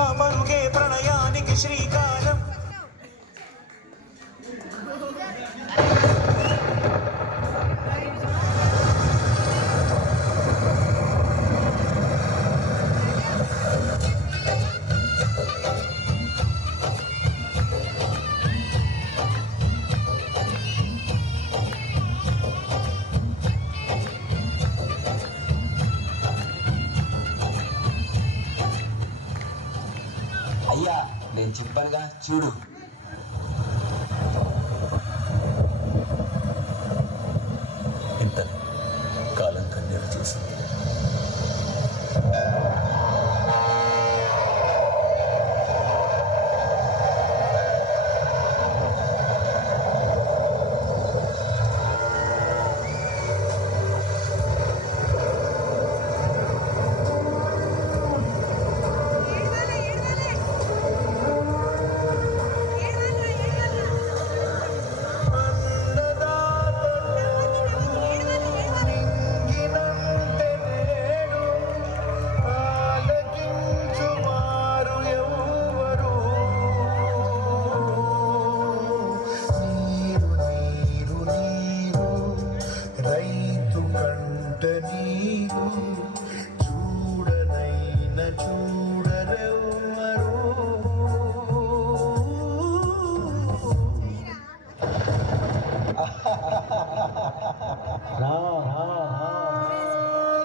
ఆ పరుగే ప్రణయానికి శ్రీకారం. అయ్యా నేను చెప్పానుగా చూడు. ఇంత కాలం కన్నీరు చూసింది.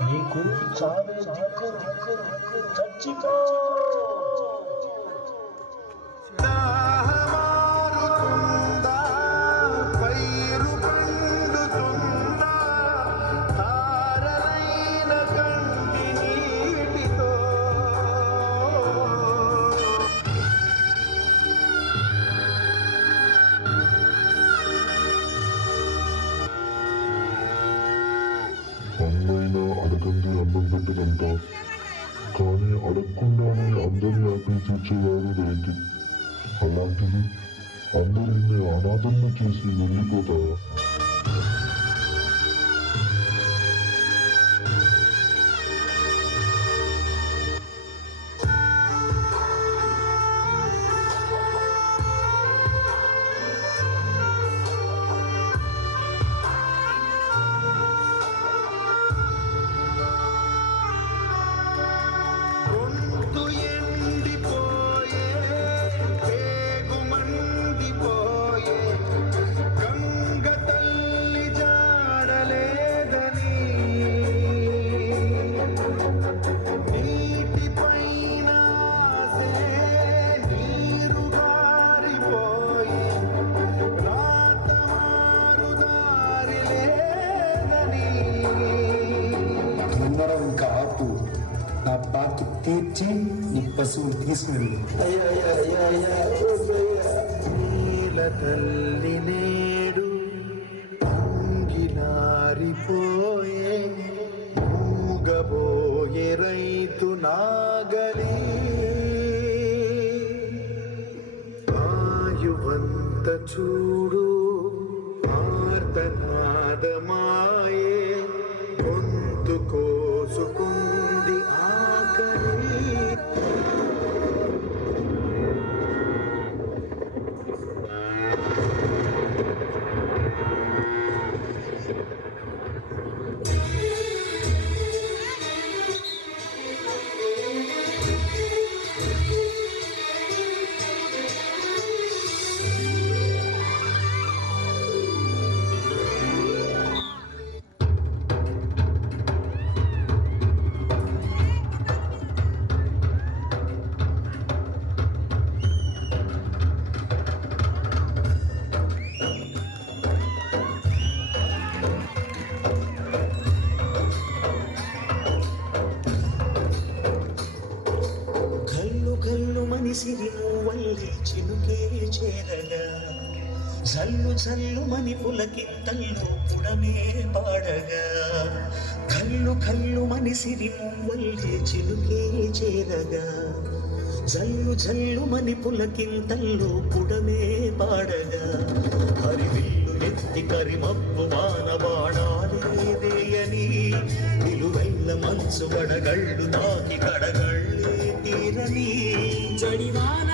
నీకు చావే దిక్కు చచ్చిపో. అమ్మైనా అడగంది అన్నం పెట్టదంట, కానీ అడగకుండానే అందరి ఆకలి తీర్చేవాడు రైతు. అలాంటిది అందరినీ అనాథంగా చేసి వెళ్ళిపోతావా? నా బాకి తీర్చి నీ పశువులు తీసుకువెళ్ళు. నీల తల్లి నేడు అంగిలారిపోయే, మూగబోయే రైతు నాగలి ఆయువంత చూడు ఆర్తనాదమాయే, గొంతు కోసుకుంది ఆకలి. సిరి నువ్వల్లి చినుకే చేరగా, జల్లు జల్లు మని పులకింతల్లో పుడమే పాడగా, కల్లు కల్లు మని సిరి నువ్వల్లి చినుకే చేరగా, జల్లు జల్లు మని పులకింతల్లో పుడమే పాడగా, హరివిల్లు ఎత్తి కరిమప్పు వానబాణాలేదేయని, నిలువెల్ల మనసు వడగళ్ళు తాకి కడగళ్ళే తీర చడివాన